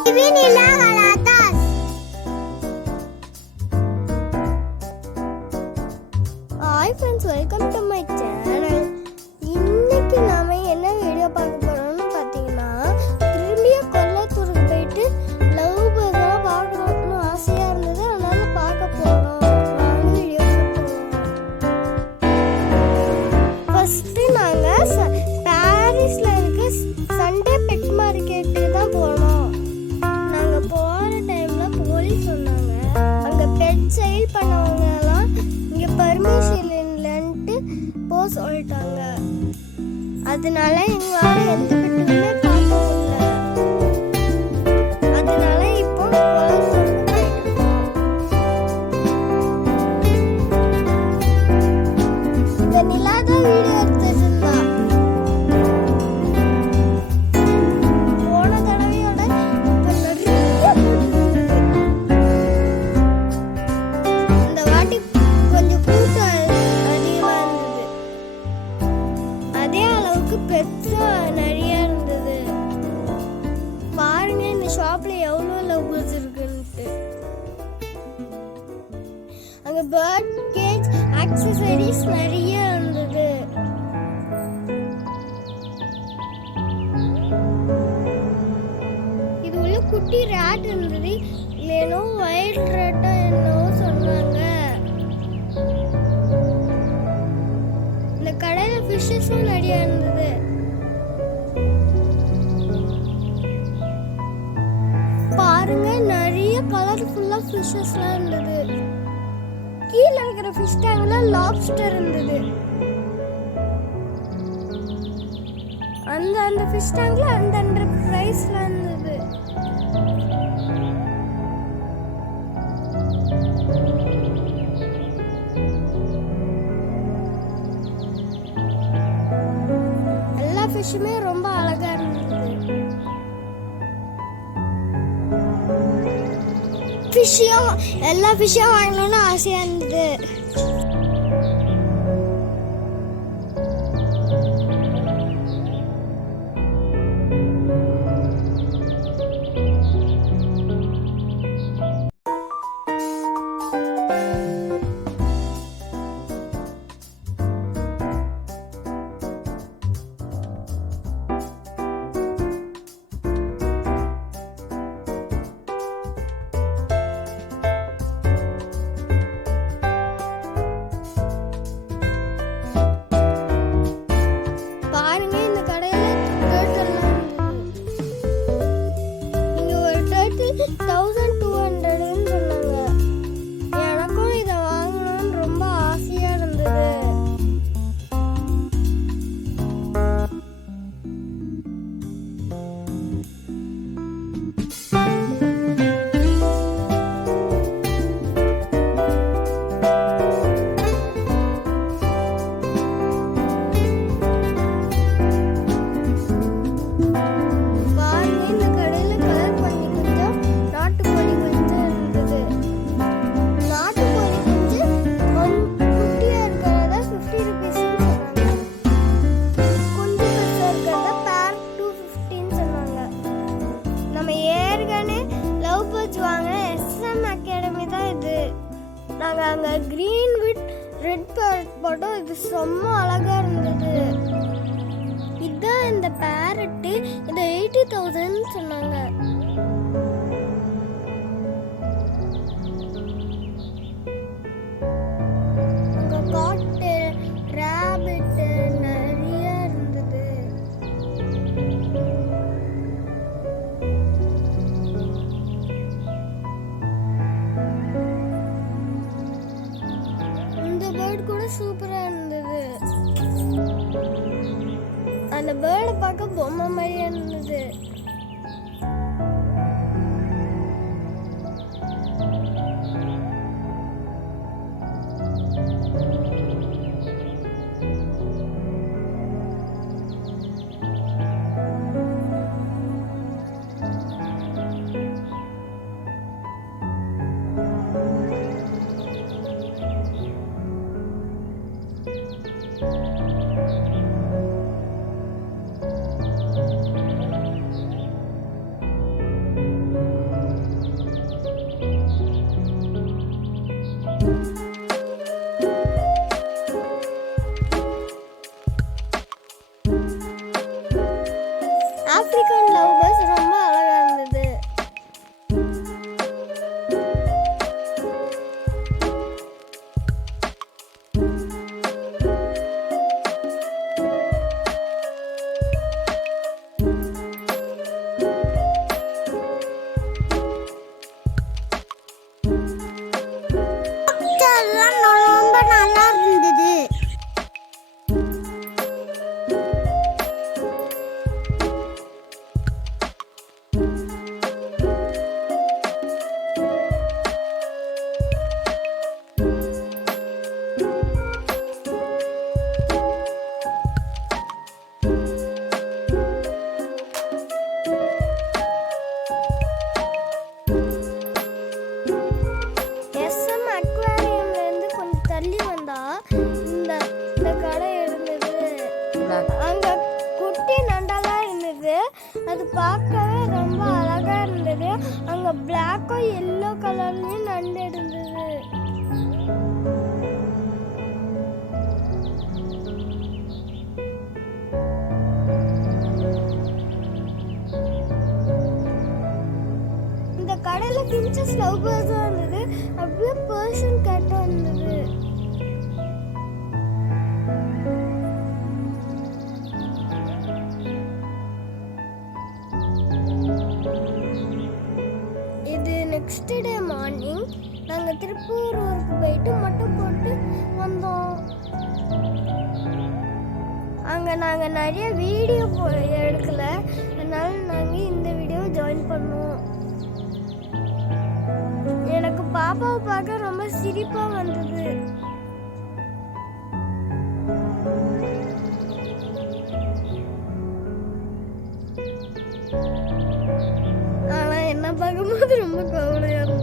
Hi friends, welcome to my channel. இன்னைக்கு நாம என்ன வீடியோ பார்க்க போறோம்னு பாத்தீங்கன்னா, திரும்பிய கொல்லத்தூருக்கு போயிட்டு லவ் பேர்ட்ஸ் பார்க்கணும்னு ஆசையா இருந்தது. அதனால பார்க்க போறோம். வாங்க வீடியோ பார்க்கலாம். ஃபர்ஸ்ட் நாங்க பாரிஸ்ல இருக்க சண்டே பெட் மார்க்கெட்டுக்கு தான் போனோம். நாங்க போற டைம்ல போலீஸ் சொன்னாங்க, அங்க பெட் சேல் பண்ணவங்க எல்லாம் இங்க பர்மிஷன் இல்லைன்ட்டு போ சொல்லிட்டாங்க. அதனால எங்களால எந்த பெட்டுமே பார்க்க முடியல. அதனால இப்போ இந்த நிலா தான் வீடியோ எடுத்துட்டு இருந்தா. போன தடவையோட இப்ப நிறைய இந்த வாட்டி கொஞ்சம் கூட்டம் அதிகமா இருந்தது. அதே அளவுக்கு பெட்ஸும் நிறைய இருந்தது. பாருங்க இந்த ஷாப்ல எவ்வளவு லவ் பேர்ட்ஸ் இருக்குன்ட்டு. அங்க பேர்ட் கேஜ் ஆக்சசரிஸ் நிறைய இருந்தது. இது உள்ள குட்டி ராட் இருந்தது. இல்லைனோ வைல்ட் ராட்டா என்னவோ சொன்னாங்க. இந்த கடையில ஃபிஷ்ஷஸும் நிறைய இருந்தது. பாருங்க நிறைய கலர்ஃபுல்லா ஃபிஷ்ஷஸ்லாம் இருந்தது. கீழே இருக்கிற ஃபிஷ் டேங்க்ல லாப்ஸ்டர் இருந்தது. அந்த ஃபிஷ் டேங்க்ல அந்த பிரைஸ்ல இருந்தது. எல்லா ஃபிஷ்ஷுமே ரொம்ப அழகா இருந்தது. எல்லா ஃபிஷ்ஷையும் வாங்கணும்னு ஆசையா இருந்தது. நாங்க அங்க கிரீன் வித் ரெட் பேரட் போட்டோம். இது ரொம்ப அழகா இருந்தது. இதுதான் இந்த பேரட்டு. இது 80,000 சொன்னாங்க. அங்க காட்டு ராபிட் நிறைய இருந்தது. பேர்ட் கூட சூப்பரா இருந்தது. அந்த பேர்டை பார்க்க பொம்மை மாதிரியே இருந்தது. பார்க்கவே ரொம்ப அழகா இருந்தது. அங்க பிளாக்கும் எல்லோ கலர்லயும் நண்டு இருந்தது. இந்த கடையில பிஞ்சஸ் லவ் பேர்ட்ஸும் இருந்தது, அப்படியே பர்ஷன் கேட்டும் இருந்தது. இது நெக்ஸ்ட் டே மார்னிங் நாங்கள் திருப்பூர் ஊருக்கு போயிட்டு மொட்டை போட்டு வந்தோம். அங்கே நாங்கள் நிறைய வீடியோ எடுக்கல, அதனால நாங்கள் இந்த வீடியோ ஜாயின் பண்ணோம். எனக்கு பாப்பாவை பார்க்க ரொம்ப சிரிப்பாக வந்தது. ஆனால் என்ன பார்க்கும்போது ரொம்ப கவலையாக இருந்தது.